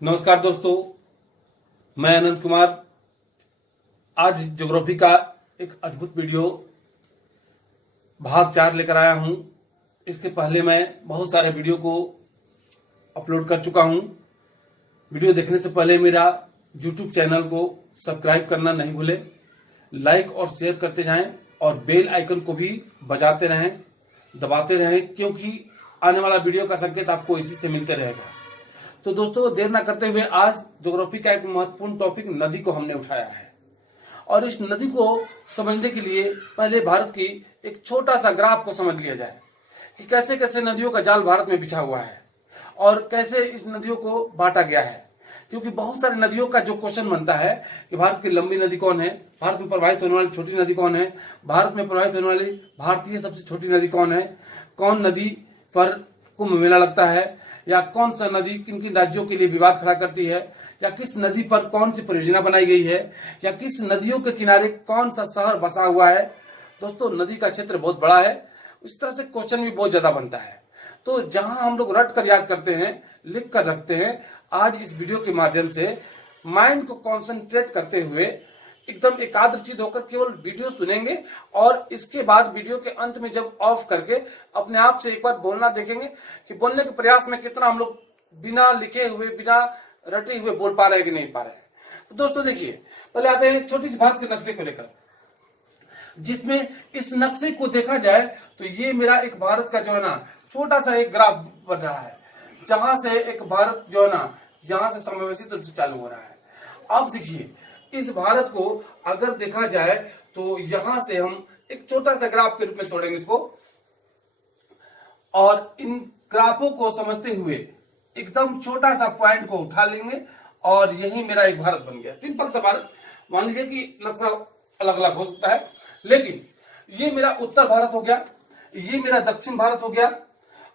नमस्कार दोस्तों, मैं अनंत कुमार आज ज्योग्राफी का एक अद्भुत वीडियो भाग 4 लेकर आया हूं। इसके पहले मैं बहुत सारे वीडियो को अपलोड कर चुका हूं। वीडियो देखने से पहले मेरा YouTube चैनल को सब्सक्राइब करना नहीं भूलें, लाइक और शेयर करते जाएं और बेल आइकन को भी बजाते रहें, दबाते रहें, क्योंकि आने वाला वीडियो का संकेत आपको इसी से मिलते रहेगा। तो दोस्तों, देर ना करते हुए आज ज्योग्राफी का एक महत्वपूर्ण टॉपिक नदी को हमने उठाया है। और इस नदी को समझने के लिए पहले भारत की एक छोटा सा ग्राफ को समझ लिया जाए कि कैसे कैसे नदियों का जाल भारत में बिछा हुआ है और कैसे इस नदियों को बांटा गया है। क्योंकि बहुत सारी नदियों का जो क्वेश्चन बनता है कि भारत की लंबी नदी कौन है, भारत में प्रवाहित होने वाली छोटी नदी कौन है, भारत में प्रवाहित होने वाली भारतीय सबसे छोटी नदी कौन है, कौन नदी पर कुंभ मेला लगता है, या कौन सा नदी किन किन राज्यों के लिए विवाद खड़ा करती है, या किस नदी पर कौन सी परियोजना बनाई गई है, या किस नदियों के किनारे कौन सा शहर बसा हुआ है। दोस्तों, नदी का क्षेत्र बहुत बड़ा है, इस तरह से क्वेश्चन भी बहुत ज्यादा बनता है। तो जहां हम लोग रट कर याद करते हैं, लिख कर रखते हैं, आज इस वीडियो के माध्यम से माइंड को कॉन्सेंट्रेट करते हुए एकदम एकाग्रचित होकर केवल वीडियो सुनेंगे और इसके बाद वीडियो के अंत में जब ऑफ करके अपने आप से एक बार बोलना देखेंगे कि बोलने के प्रयास में कितना हम लोग बिना लिखे हुए, बिना रटे हुए बोल पा रहे हैं कि नहीं पा रहे हैं। तो दोस्तों देखिए, पहले आते हैं छोटी सी भारत के नक्शे को लेकर, जिसमें इस नक्शे को देखा जाए तो ये मेरा एक भारत का जो है ना छोटा सा एक ग्राफ बन रहा है, जहां से एक भारत जो है ना यहां से समव्यवस्थित रूप से चालू हो रहा है। अब देखिए, इस भारत को अगर देखा जाए तो यहां से हम एक छोटा सा ग्राफ के रूप में तोड़ेंगे इसको, और इन ग्राफों को समझते हुए एकदम छोटा सा पॉइंट को उठा लेंगे और यही मेरा एक भारत बन गया। सिंपल सा भारत। मान लीजिए कि नक्शा अलग अलग हो सकता है, लेकिन ये मेरा उत्तर भारत हो गया, ये मेरा दक्षिण भारत हो गया,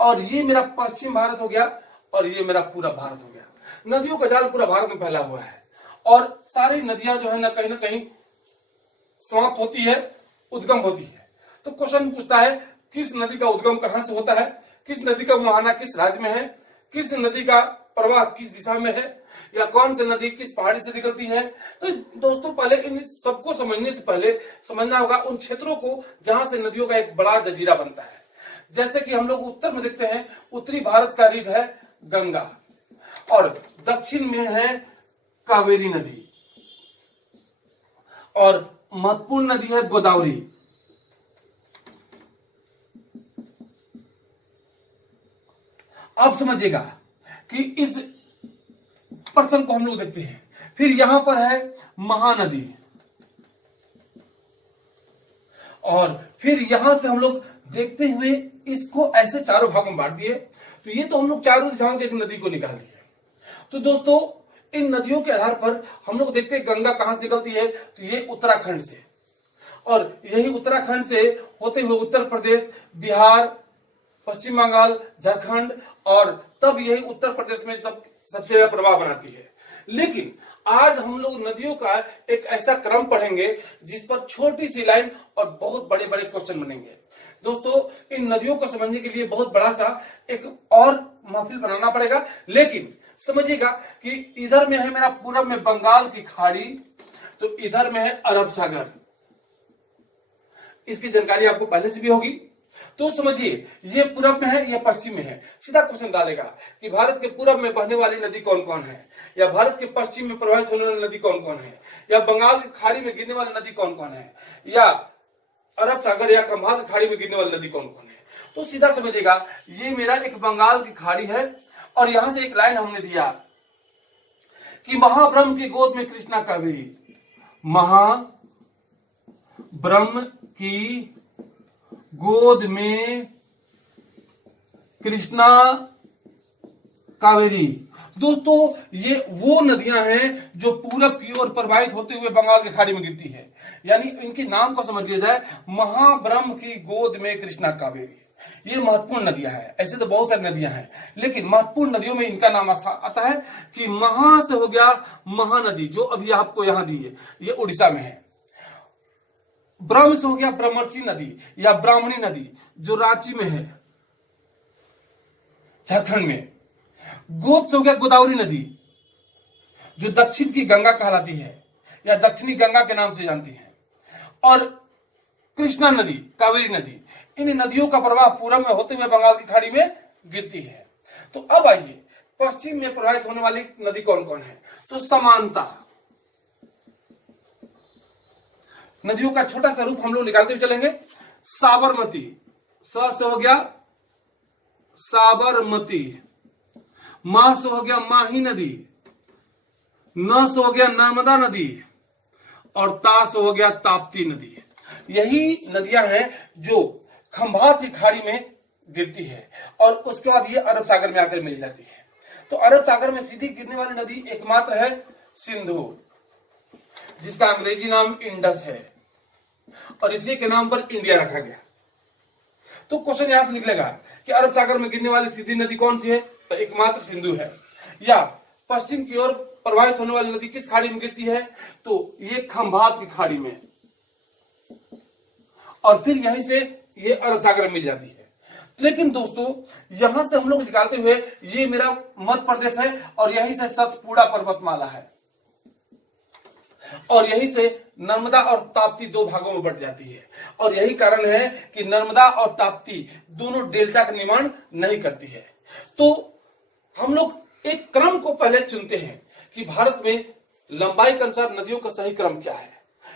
और ये मेरा पश्चिम भारत हो गया, और ये मेरा पूरा भारत हो गया। नदियों का जाल पूरा भारत में फैला हुआ है और सारी नदियां जो है ना कहीं समाप्त होती है, उद्गम होती है। तो क्वेश्चन पूछता है किस नदी का उद्गम कहां से होता है, किस नदी का मुहाना किस राज्य में है, किस नदी का प्रवाह किस दिशा में है, या कौन सी नदी किस पहाड़ी से निकलती है। तो दोस्तों, पहले इन सबको समझने से पहले समझना होगा उन क्षेत्रों को जहां से नदियों का एक बड़ा जजीरा बनता है। जैसे कि हम लोग उत्तर में देखते हैं, उत्तरी भारत का रीढ़ है गंगा और दक्षिण में है कावेरी नदी, और महत्वपूर्ण नदी है गोदावरी। अब समझिएगा कि इस प्रश्न को हम लोग देखते हैं। फिर यहां पर है महानदी, और फिर यहां से हम लोग देखते हुए इसको ऐसे चारों भागों में बांट दिए। तो ये तो हम लोग चारों दिशाओं की एक नदी को निकाल दिए। तो दोस्तों, इन नदियों के आधार पर हम लोग देखते हैं गंगा कहां से निकलती है, तो ये उत्तराखंड से, और यही उत्तराखंड से होते हुए उत्तर प्रदेश, बिहार, पश्चिम बंगाल, झारखंड, और तब यही उत्तर प्रदेश में सबसे ज्यादा प्रभाव बनाती है। लेकिन आज हम लोग नदियों का एक ऐसा क्रम पढ़ेंगे जिस पर छोटी सी लाइन और बहुत बड़े बड़े क्वेश्चन बनेंगे। दोस्तों, इन नदियों को समझने के लिए बहुत बड़ा सा एक और महफिल बनाना पड़ेगा। लेकिन समझिएगा कि इधर में है मेरा पूरब में बंगाल की खाड़ी, तो इधर में है अरब सागर। इसकी जानकारी आपको पहले से भी होगी। तो समझिए, ये पूरब में है, ये पश्चिम में है। सीधा क्वेश्चन डालेगा कि भारत के पूरब में बहने वाली नदी कौन कौन है, या भारत के पश्चिम में प्रवाहित होने वाली नदी कौन कौन है, या बंगाल की खाड़ी में गिरने वाली नदी कौन कौन है, या अरब सागर या खंभात की खाड़ी में गिरने वाली नदी कौन कौन है। तो सीधा समझिएगा, ये मेरा एक बंगाल की खाड़ी है, और यहां से एक लाइन हमने दिया कि महाब्रह्म की गोद में कृष्णा कावेरी, महाब्रह्म की गोद में कृष्णा कावेरी। दोस्तों, ये वो नदियां हैं जो पूरब की ओर प्रवाहित होते हुए बंगाल की खाड़ी में गिरती है। यानी इनके नाम को समझ लिया जाए, महाब्रह्म की गोद में कृष्णा कावेरी। ये महत्वपूर्ण नदियां हैं। ऐसे तो बहुत सारी नदियां हैं, लेकिन महत्वपूर्ण नदियों में इनका नाम आता है कि महा से हो गया महानदी, जो अभी आपको यहां दी है, ये उड़ीसा में है। ब्रह्म से हो गया ब्रह्मर्षि नदी या ब्राह्मणी नदी, जो रांची में है, झारखंड में। गोद से हो गया गोदावरी नदी, जो दक्षिण की गंगा कहलाती है या दक्षिणी गंगा के नाम से जानती है, और कृष्णा नदी, कावेरी नदी, इन नदियों का प्रवाह पूरब में होते हुए बंगाल की खाड़ी में गिरती है। तो अब आइए पश्चिम में प्रवाहित होने वाली नदी कौन कौन है। तो समानता नदियों का छोटा सा रूप हम लोग निकालते हुए चलेंगे। साबरमती, स से हो गया साबरमती, मा से हो गया माही नदी, न से हो गया नर्मदा नदी, और ता से हो गया ताप्ती नदी। यही नदियां हैं जो खंभात की खाड़ी में गिरती है और उसके बाद ये अरब सागर में आकर मिल जाती है। तो अरब सागर में सीधी गिरने वाली नदी एकमात्र है सिंधु, जिसका अंग्रेजी नाम इंडस है और इसी के नाम पर इंडिया रखा गया। तो क्वेश्चन यहां से निकलेगा कि अरब सागर में गिरने वाली सीधी नदी कौन सी है। तो एकमात्र सिंधु है। या पश्चिम की ओर प्रवाहित होने वाली नदी किस खाड़ी में गिरती है। तो ये खंभात की खाड़ी में, और फिर यहीं से ये अरब सागर में मिल जाती है। लेकिन दोस्तों यहां से हम लोग निकालते हुए ये मेरा मध्य प्रदेश है और यहीं से सतपुड़ा पर्वतमाला है और यहीं से नर्मदा और ताप्ती दो भागों में बढ़ जाती है। और यही कारण है कि नर्मदा और ताप्ती दोनों डेल्टा का निर्माण नहीं करती है। तो हम लोग एक क्रम को पहले चुनते हैं कि भारत में लंबाई के अनुसार नदियों का सही क्रम क्या है,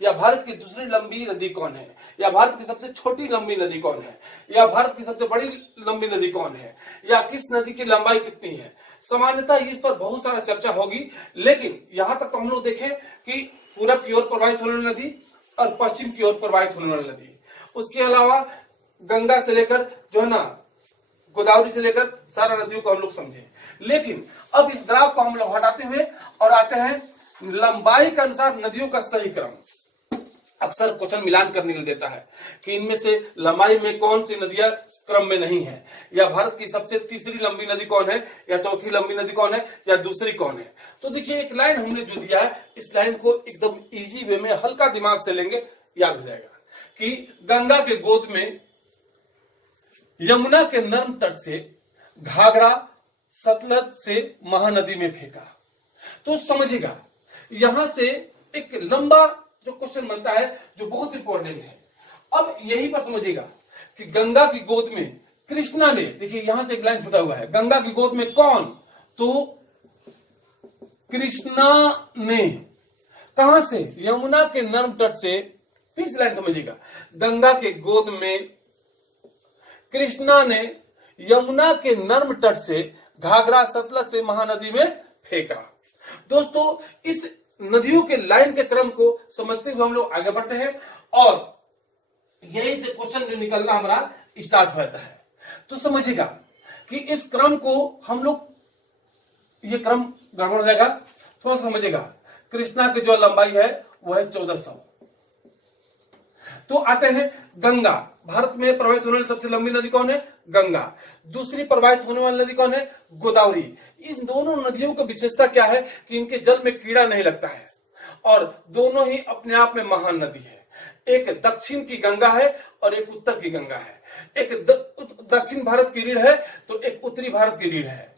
या भारत की दूसरी लंबी नदी कौन है, या भारत की सबसे छोटी लंबी नदी कौन है, या भारत की सबसे बड़ी लंबी नदी कौन है, या किस नदी की लंबाई कितनी है। सामान्यतः इस पर बहुत सारा चर्चा होगी, लेकिन यहां तक तो हम लोग देखें कि पूरब की ओर प्रवाहित होने वाली नदी और पश्चिम की ओर प्रवाहित होने वाली नदी, उसके अलावा गंगा से लेकर जो है ना गोदावरी से लेकर सारा नदियों को हम लोग समझे। लेकिन अब इस ग्राफ को हम लोग हटाते हुए और आते हैं लंबाई के अनुसार नदियों का सही क्रम। अक्सर क्वेश्चन मिलान करने के लिए देता है कि इनमें से लंबाई में कौन सी नदियां क्रम में नहीं है, या भारत की सबसे तीसरी लंबी नदी कौन है, या चौथी लंबी नदी कौन है, या दूसरी कौन है। तो देखिए एक लाइन हमने जो दिया है, इस लाइन को एकदम इजी वे में हल्का दिमाग से लेंगे, याद हो जाएगा कि गंगा के गोद में यमुना के नर्म तट से घाघरा सतलज से महानदी में फेंका। तो समझिएगा यहां से एक लंबा जो क्वेश्चन बनता है जो बहुत इंपॉर्टेंट है। अब यही पर समझिएगा कि गंगा की गोद में कृष्णा ने, देखिए यहां से एक लाइन छुटा हुआ है, गंगा की गोद में कौन, तो कृष्णा ने कहां से, यमुना के नर्म तट से। फिर से लाइन समझिएगा, गंगा के गोद में कृष्णा ने यमुना के नर्म तट से घाघरा सतलज से महानदी में फेंका। दोस्तों इस नदियों के लाइन के क्रम को समझते हुए हम लोग आगे बढ़ते हैं और यही से क्वेश्चन जो निकलना हमारा स्टार्ट होता है। तो समझिएगा कि इस क्रम को हम लोग, ये क्रम गड़बड़ हो जाएगा, थोड़ा समझिएगा। कृष्णा की जो लंबाई है वो है 1400। तो आते हैं गंगा, भारत में प्रवाहित होने वाली सबसे लंबी नदी कौन है, गंगा। दूसरी प्रवाहित होने वाली नदी कौन है, गोदावरी। इन दोनों नदियों की विशेषता क्या है कि इनके जल में कीड़ा नहीं लगता है और दोनों ही अपने आप में महान नदी है। एक दक्षिण की गंगा है और एक उत्तर की गंगा है। एक दक्षिण भारत की रीढ़ है तो एक उत्तरी भारत की रीढ़ है।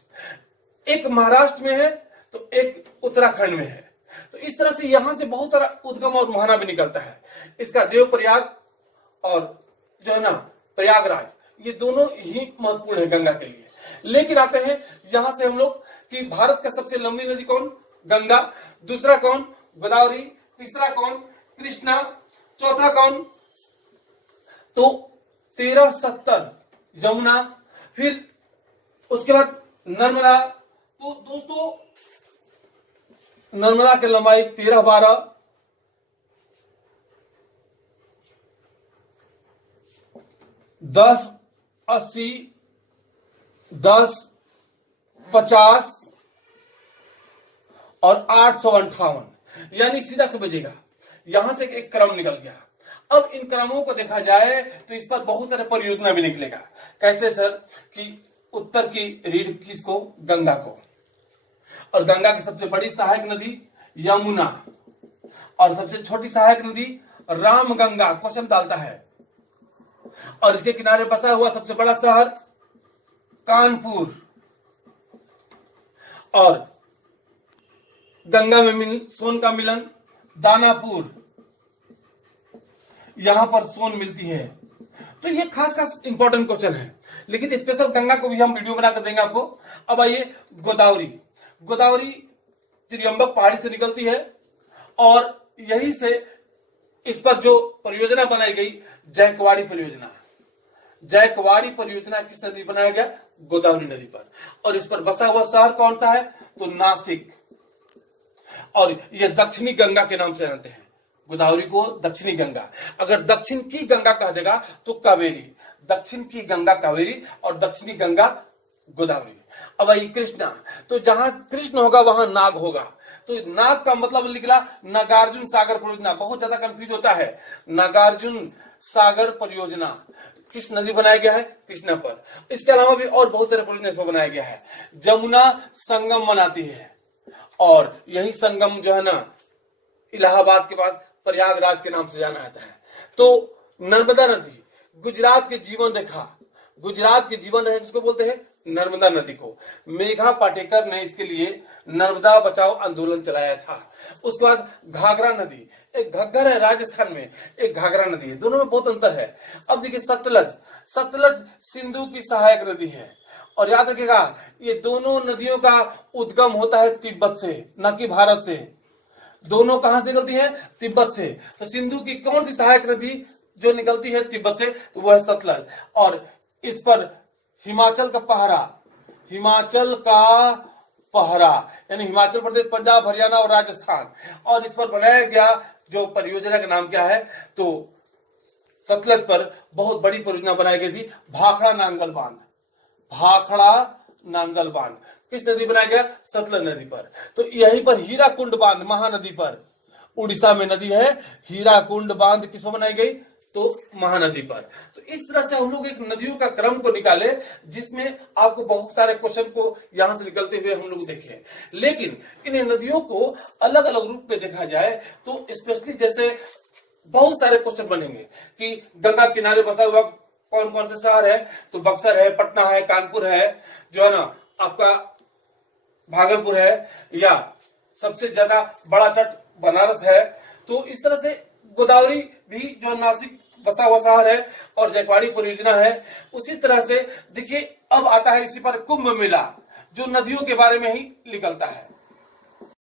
एक महाराष्ट्र में है तो एक उत्तराखंड में है। तो इस तरह से यहां से बहुत सारा उद्गम और मुहाना भी निकलता है। इसका देवप्रयाग और जो है ना प्रयागराज, ये दोनों ही महत्वपूर्ण है गंगा के लिए। लेकिन आते हैं यहां से हम लोग कि भारत का सबसे लंबी नदी कौन, गंगा। दूसरा कौन, गोदावरी। तीसरा कौन, कृष्णा। चौथा कौन, तो 1370 यमुना। फिर उसके बाद नर्मदा। तो दोस्तों नर्मदा की लंबाई 1312, 1080, 1050 और 858, यानी सीधा समझिएगा यहां से एक क्रम निकल गया। अब इन क्रमों को देखा जाए तो इस पर बहुत सारे परियोजना भी निकलेगा। कैसे सर, कि उत्तर की रीढ़ किसको, गंगा को, और गंगा की सबसे बड़ी सहायक नदी यमुना, और सबसे छोटी सहायक नदी रामगंगा। क्वेश्चन डालता है। और इसके किनारे बसा हुआ सबसे बड़ा शहर कानपुर, और गंगा में सोन का मिलन, दानापुर, यहां पर सोन मिलती है। तो ये खास खास इंपॉर्टेंट क्वेश्चन है, लेकिन स्पेशल गंगा को भी हम वीडियो बनाकर देंगे आपको। अब आइए गोदावरी। गोदावरी त्रियंबक पहाड़ी से निकलती है और यही से इस पर जो परियोजना बनाई गई, जायकवाड़ी परियोजना। जायकवाड़ी परियोजना किस नदी बनाया गया? गोदावरी नदी पर। और इस पर बसा हुआ शहर कौन सा है? तो नासिक। और यह दक्षिणी गंगा के नाम से जानते हैं गोदावरी को, दक्षिणी गंगा। अगर दक्षिण की गंगा कह देगा तो कावेरी, दक्षिण की गंगा कावेरी और दक्षिणी गंगा गोदावरी। अब आई कृष्णा। तो जहां कृष्ण होगा वहां नाग होगा, तो नाग का मतलब निकला नागार्जुन सागर परियोजना। बहुत ज्यादा कंफ्यूज होता है। नागार्जुन सागर परियोजना किस नदी बनाया गया है? कृष्णा पर। इसके अलावा भी और बहुत सारे परियोजना इसमें बनाया गया है। जमुना संगम बनाती है और यही संगम जो है ना इलाहाबाद के पास प्रयागराज के नाम से जाना जाता है। तो नर्मदा नदी गुजरात की जीवन रेखा, गुजरात की जीवन रेखा किसको बोलते हैं? नर्मदा नदी को। मेघा पाटेकर ने इसके लिए नर्मदा बचाओ आंदोलन चलाया था। उसके बाद घाघरा नदी, एक घग्गर है राजस्थान में, एक घाघरा नदी है, दोनों में बहुत अंतर है। अब देखिए सतलज, सतलज सिंधु की सहायक नदी है। और याद रखिएगा ये दोनों नदियों का उद्गम होता है तिब्बत से, न कि भारत से। दोनों कहां से निकलती है? तिब्बत से। तो सिंधु की कौन सी सहायक नदी जो निकलती है तिब्बत से? तो वह है सतलज। और इस पर हिमाचल का पहरा, हिमाचल का पहरा यानी हिमाचल प्रदेश, पंजाब, हरियाणा और राजस्थान। और इस पर बनाया गया जो परियोजना का नाम क्या है? तो सतलज पर बहुत बड़ी परियोजना बनाई गई थी, भाखड़ा नांगल बांध। भाखड़ा नांगल बांध किस नदी बनाया गया? सतलज नदी पर। तो यहीं पर हीराकुंड बांध महानदी पर, उड़ीसा में नदी है, हीराकुंड बांध किस पर बनाई गई? तो महानदी पर। तो इस तरह से हम लोग एक नदियों का क्रम को निकाले जिसमें आपको बहुत सारे क्वेश्चन को यहां से निकलते हुए हम लोग देखे। लेकिन इन नदियों को अलग अलग रूप में देखा जाए तो स्पेशली जैसे बहुत सारे क्वेश्चन बनेंगे कि गंगा किनारे बसा हुआ कौन कौन से शहर है? तो बक्सर है, पटना है, कानपुर है, जो है ना आपका भागलपुर है, या सबसे ज्यादा बड़ा तट बनारस है। तो इस तरह से गोदावरी भी जो नासिक बसा हुआ शहर है और जायकवाड़ी परियोजना है। उसी तरह से देखिए अब आता है इसी पर कुंभ मेला, जो नदियों के बारे में ही निकलता है।